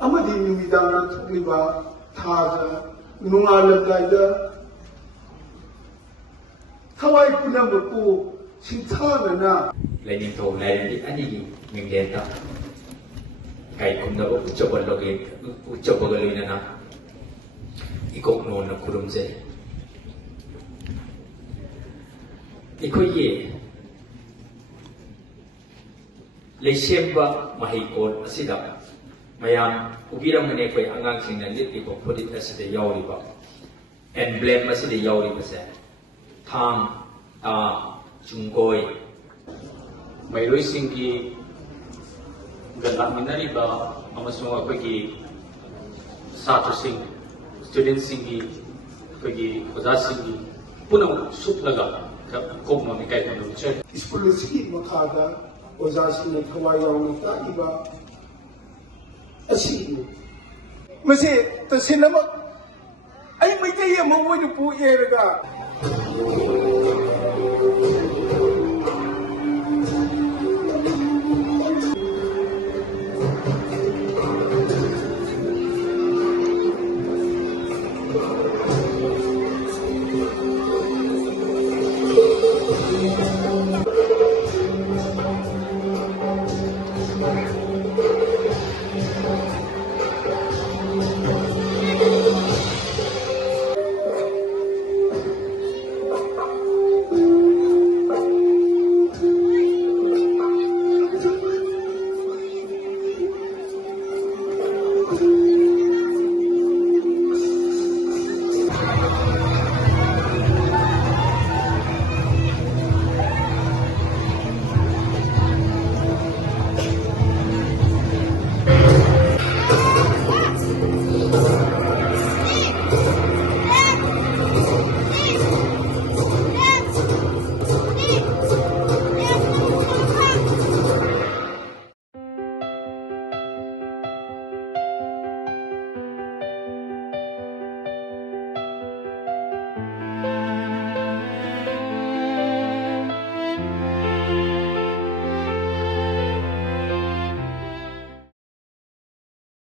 amadi numidana thuliba thaja nungalamdaida thawai punambu sithana na learning to learn ani mingdenta kai kumda ucapagaloy na ikok no na kurumse ikoye lesemba mahikon asida mayam ubiram mane koi angang sing na lit iko phodit asida yawriba emblem asida yawriba se thang ta chungkoi Mayroi Singhi Galaminariba Amasung Akwagi Satra Singh, Student Singhi, Akwagi Oza Singhi, Punam Suplaga, Kogno Nikai Kono Church. Ispulusi Makada, Oza Singh Kawayaw Taiba Asi. Masi, Tasinama, ay may kaya mo mo po eraga.